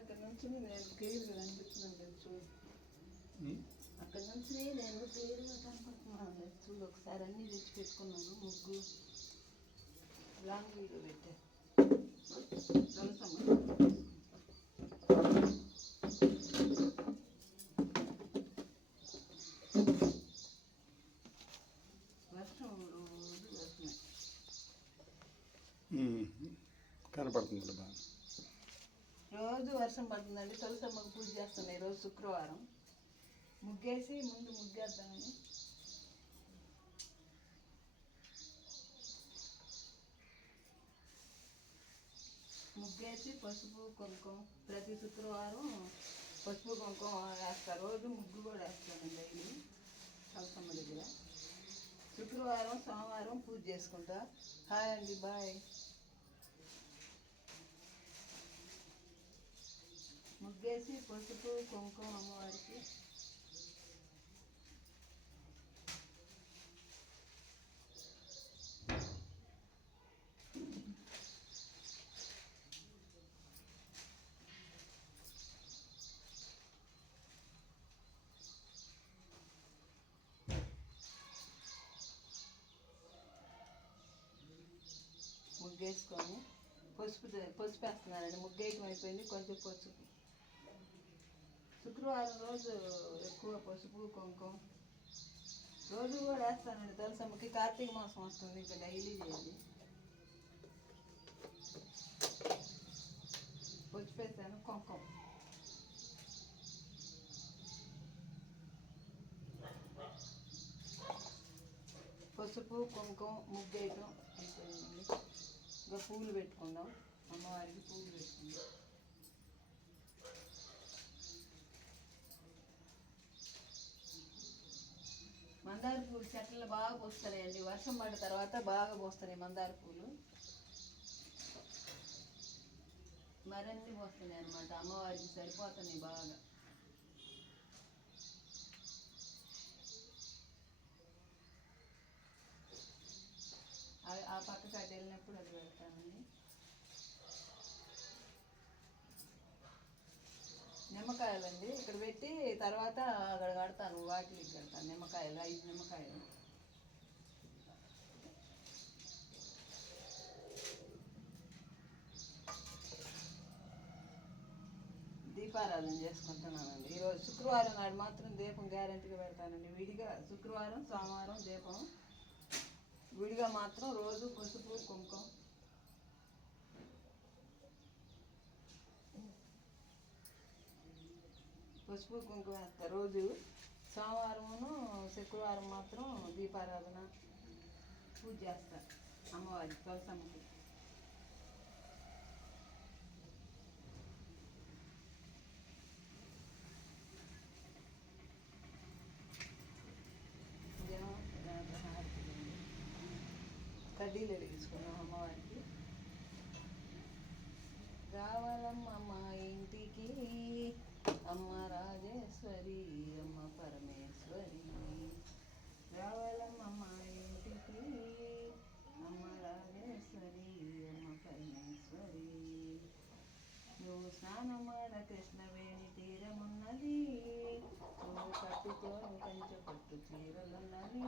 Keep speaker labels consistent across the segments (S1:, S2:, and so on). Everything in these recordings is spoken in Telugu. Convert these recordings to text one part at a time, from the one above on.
S1: ఒకసారి ఇక్కడ నుంచి నేను క్లియర్గా కనిపిస్తున్నాను కదా చూడు
S2: ఉమ్.
S1: అక్కడ నుంచి నేను క్లియర్గా కనపడుతున్నాను కదా చూడు ఒకసారి అన్నీ తెచ్చి పెట్టుకున్నాను ముగ్గు లాంగ్ వీడియో పెట్టా తులసమ్మ. వర్షం రోజు వర్షమే
S2: ఉమ్. కనపడుతుంది బాగా
S1: రోజు వర్షం పడుతుందండి. తులసమ్మకు పూజ చేస్తున్నాయి రోజు శుక్రవారం. ముగ్గేసి ముందు ముగ్గేద్దామని. ముగ్గేసి పసుపు కుంకుమ ప్రతి శుక్రవారం పసుపు కుంకుమ వేస్తా. రోజు ముగ్గు కూడా వేస్తాను డైలీ తులసమ్మ దగ్గర. శుక్రవారం సోమవారం పూజ చేసుకుంటా. హాయ్ అండి బాయ్. ముగ్గేసి పసుపు కుంకుమ అమ్మవారికి ముగ్గేసుకొని పసుపు పసుపు వేస్తున్నానండి ముగ్గేయటం అయిపోయింది కొంచెం పసుపు శుక్రవారం రోజు ఎక్కువ పసుపు కుంకుమ రోజు కూడా వేస్తానండి తులసమ్మకి కార్తీక మాసం వస్తుంది ఇంకా డైలీ చేయాలి పసుపు కుంకుమ పసుపు కుంకుమ ముగ్గేయటం అయిపోయిందండి ఇంకా పూలు పెట్టుకుందాం అమ్మవారికి పూలు పెట్టుకుందాం మందార పూలు చెట్లు బాగా పూస్తున్నాయండి వర్షం పడిన తర్వాత బాగా పోస్తున్నాయి మందార పూలు మరన్నీ పోస్తున్నాయి అనమాట అమ్మవారికి సరిపోతున్నాయి బాగా ఆ- ఆ పక్కకి అటు వెళ్ళినప్పుడు అది పెడతానండి పెట్టండి ఇక్కడ పెట్టి తర్వాత అక్కడ కడతాను వాటికి కడతాను నిమ్మకాయలు ఐదు నిమ్మకాయలు. దీపారాధన చేసుకుంటున్నానండి. ఈరోజు శుక్రవారం నాడు మాత్రం దీపం గ్యారెంటీగా పెడతానండి. విడిగా శుక్రవారం సోమవారం దీపం. విడిగా మాత్రం రోజు పసుపు కుంకుమ పసుపు కుంకుమ వేస్తా రోజు సోమవారమును శుక్రవారం మాత్రం దీపారాధన పూజ చేస్తారు. అమ్మవారి తులసమ్మకి రాజేశ్వరి అమ్మ పరమేశ్వరి నువ్వు స్నానమాడ కృష్ణవేణి తీరమున్నది నువ్వు కట్టుకోని కంచె పట్టు చీరలున్నది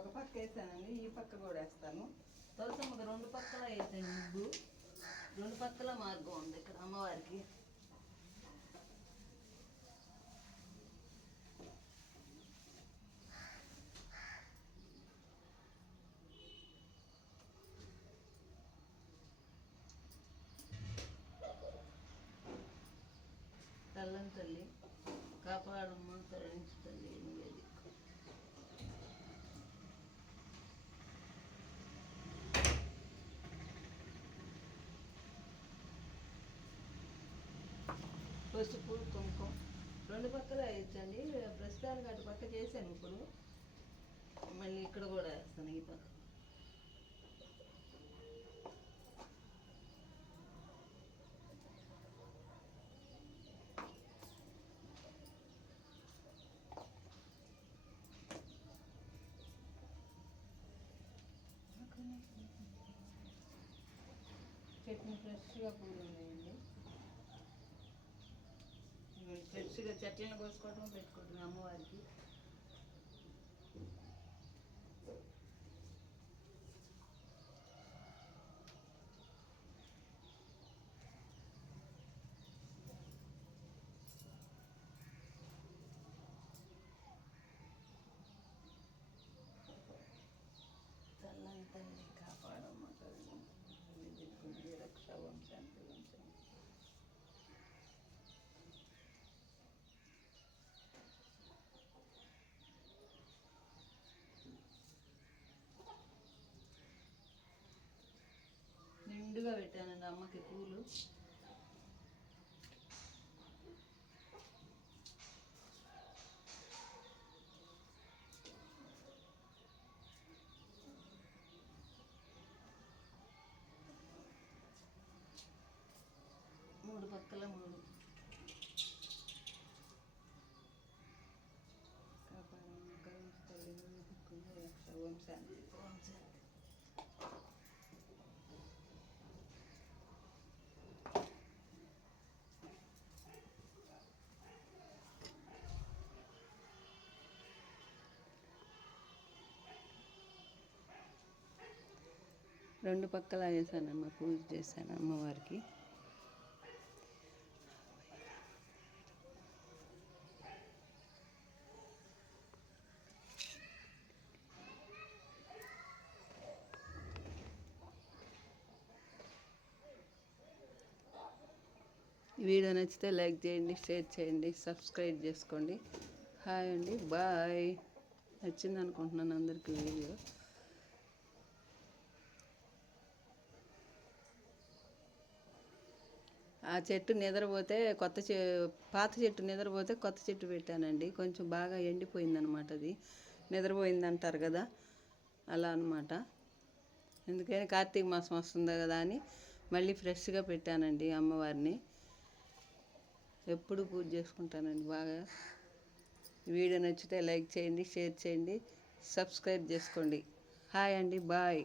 S1: ఒక పక్క వేసానండి ఈ పక్క కూడా వేస్తాను. తులసమ్మకి రెండు పక్కల వేసాను ముగ్గు రెండు పక్కల మార్గం ఉంది ఇక్కడ అమ్మవారికి. తల్లం తల్లి కాపాడమ్మ కరుణించు తల్లి నువ్వే పసుపు కుంకుమ. రెండు పక్కల వేయించండి ప్రస్తుతానికి అటు పక్క చేశాను ఇప్పుడు. మళ్ళీ ఇక్కడ కూడా వేస్తాను ఈ పక్క. చట్నీ ఫ్రెష్గా పూలు ఉన్నాయండి. ఫ్రెష్గా చట్నీలు పోసుకోవడం పెట్టుకోవడం అమ్మవారికి పెట్టానండి అమ్మకి పూలు మూడు పక్కల మూడు కాపాడమ్మ కరుణించు తల్లి నువ్వు రెండు పక్కల వేసానమ్మ పూజ చేశాను అమ్మవారికి. వీడియో నచ్చితే లైక్ చేయండి షేర్ చేయండి సబ్స్క్రైబ్ చేసుకోండి. హాయ్ అండి బాయ్. నచ్చింది అనుకుంటున్నాను అందరికీ వీడియో. ఆ చెట్టు నిద్రపోతే కొత్త చె పాత చెట్టు నిద్రపోతే కొత్త చెట్టు పెట్టానండి. కొంచెం బాగా ఎండిపోయిందనమాట అది. నిద్రపోయింది అంటారు కదా? అలా అనమాట. ఎందుకని కార్తీక మాసం వస్తుంది కదా అని మళ్ళీ ఫ్రెష్గా పెట్టానండి అమ్మవారిని. ఎప్పుడు పూజ చేసుకుంటానండి బాగా. వీడియో నచ్చితే లైక్ చేయండి షేర్ చేయండి సబ్స్క్రైబ్ చేసుకోండి. హాయ్ అండి బాయ్.